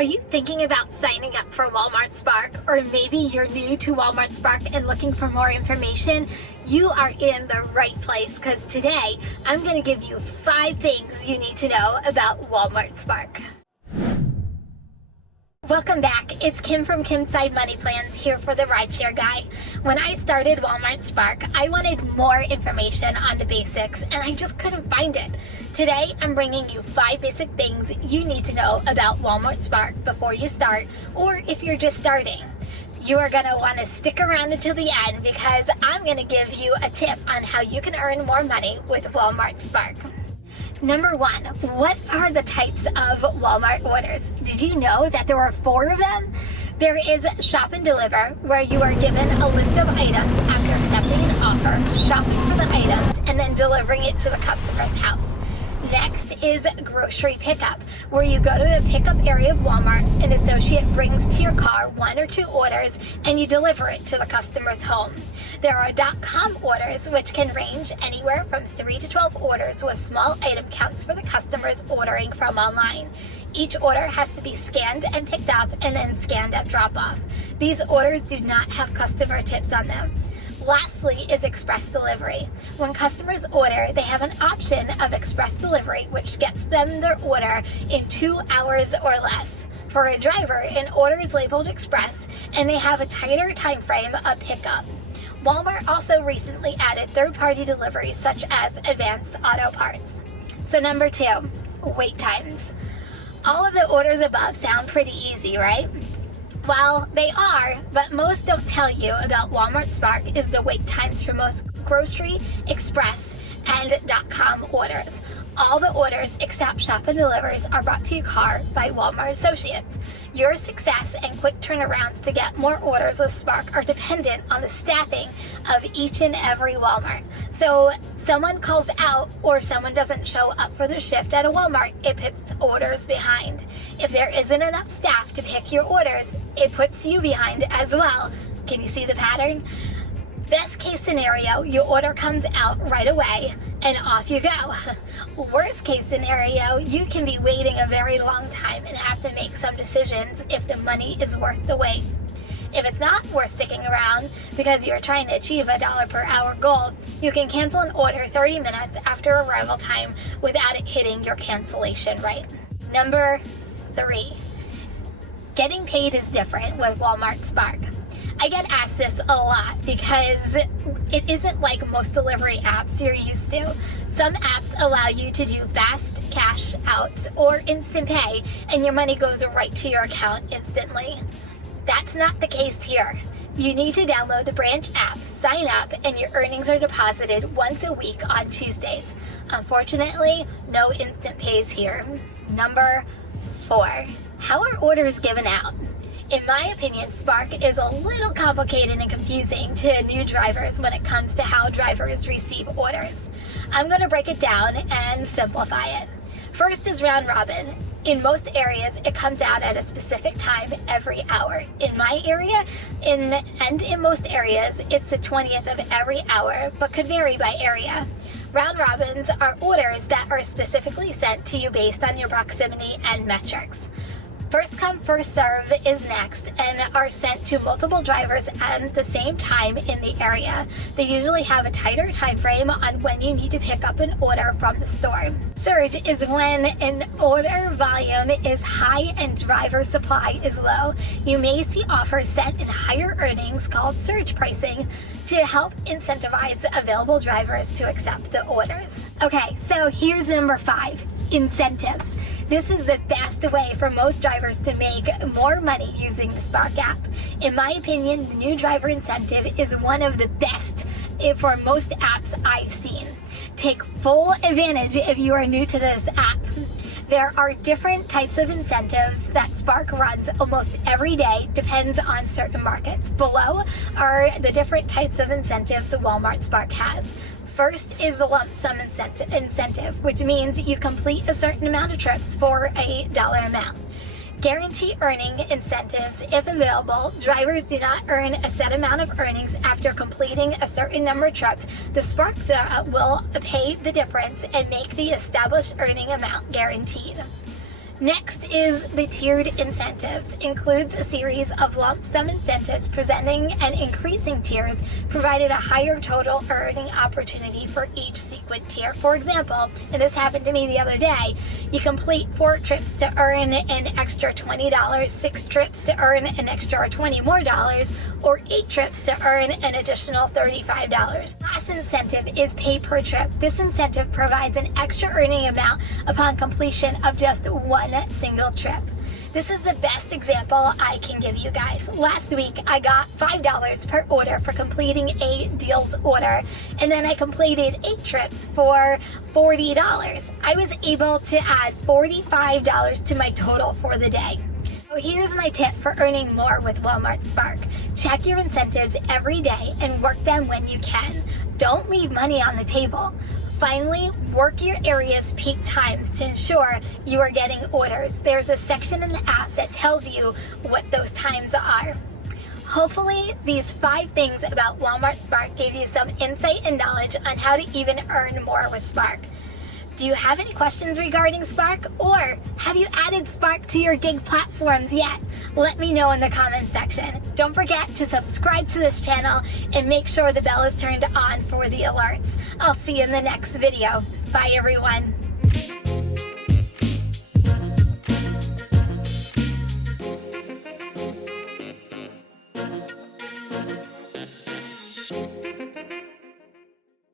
Are you thinking about signing up for Walmart Spark, or maybe you're new to Walmart Spark and looking for more information? You are in the right place, because today I'm going to give you 5 things you need to know about Walmart Spark. Welcome back. It's Kim from Kim's Side Money Plans here for the RideShare Guy. When I started Walmart Spark, I wanted more information on the basics and I just couldn't find it. Today, I'm bringing you 5 basic things you need to know about Walmart Spark before you start, or if you're just starting. You are going to want to stick around until the end because I'm going to give you a tip on how you can earn more money with Walmart Spark. Number 1, what are the types of Walmart orders? Did you know that there are 4 of them? There is shop and deliver, where you are given a list of items after accepting an offer, shopping for the items, and then delivering it to the customer's house. Next is grocery pickup, where you go to the pickup area of Walmart, an associate brings to your car 1 or 2 orders, and you deliver it to the customer's home. There are .com orders, which can range anywhere from 3 to 12 orders with small item counts for the customers ordering from online. Each order has to be scanned and picked up and then scanned at drop-off. These orders do not have customer tips on them. Lastly is express delivery. When customers order, they have an option of express delivery, which gets them their order in 2 hours or less. For a driver, an order is labeled express, and they have a tighter time frame of pickup. Walmart also recently added third-party deliveries such as advanced auto parts. So number 2, wait times. All of the orders above sound pretty easy, right? Well, they are, but most don't tell you about Walmart Spark is the wait times for most grocery, express, and .com orders. All the orders except shop and delivers are brought to your car by Walmart associates. Your success and quick turnarounds to get more orders with Spark are dependent on the staffing of each and every Walmart. So someone calls out or someone doesn't show up for the shift at a Walmart, it puts orders behind. If there isn't enough staff to pick your orders, it puts you behind as well. Can you see the pattern? Best case scenario, your order comes out right away and off you go. Worst case scenario, you can be waiting a very long time and have to make some decisions if the money is worth the wait. If it's not worth sticking around because you're trying to achieve a $1 per hour goal, you can cancel an order 30 minutes after arrival time without it hitting your cancellation rate. Number 3, getting paid is different with Walmart Spark. I get asked this a lot because it isn't like most delivery apps you're used to. Some apps allow you to do fast cash outs or instant pay, and your money goes right to your account instantly. That's not the case here. You need to download the branch app, sign up, and your earnings are deposited once a week on Tuesdays. Unfortunately, no instant pays here. Number 4, how are orders given out? In my opinion, Spark is a little complicated and confusing to new drivers when it comes to how drivers receive orders. I'm going to break it down and simplify it. First is round robin. In most areas, it comes out at a specific time every hour. In my area, and in most areas, it's the 20th of every hour, but could vary by area. Round robins are orders that are specifically sent to you based on your proximity and metrics. First come, first serve is next and are sent to multiple drivers at the same time in the area. They usually have a tighter time frame on when you need to pick up an order from the store. Surge is when an order volume is high and driver supply is low. You may see offers sent in higher earnings called surge pricing to help incentivize available drivers to accept the orders. Okay, so here's number 5, incentives. This is the best way for most drivers to make more money using the Spark app. In my opinion, the new driver incentive is one of the best for most apps I've seen. Take full advantage if you are new to this app. There are different types of incentives that Spark runs almost every day, depends on certain markets. Below are the different types of incentives Walmart Spark has. First is the lump sum incentive, which means you complete a certain amount of trips for a dollar amount. Guarantee earning incentives, if available, drivers do not earn a set amount of earnings after completing a certain number of trips. The Spark will pay the difference and make the established earning amount guaranteed. Next is the tiered incentives. Includes a series of lump sum incentives presenting and increasing tiers, provided a higher total earning opportunity for each sequent tier. For example, and this happened to me the other day, you complete 4 trips to earn an extra $20, 6 trips to earn an extra $20 more, or 8 trips to earn an additional $35. Last incentive is pay per trip. This incentive provides an extra earning amount upon completion of just one single trip. This is the best example I can give you guys. Last week, I got $5 per order for completing a deals order, and then I completed 8 trips for $40. I was able to add $45 to my total for the day. So here's my tip for earning more with Walmart Spark. Check your incentives every day and work them when you can. Don't leave money on the table. Finally, work your area's peak times to ensure you are getting orders. There's a section in the app that tells you what those times are. Hopefully, these 5 things about Walmart Spark gave you some insight and knowledge on how to even earn more with Spark. Do you have any questions regarding Spark, or have you added Spark to your gig platforms yet? Let me know in the comments section. Don't forget to subscribe to this channel and make sure the bell is turned on for the alerts. I'll see you in the next video. Bye everyone.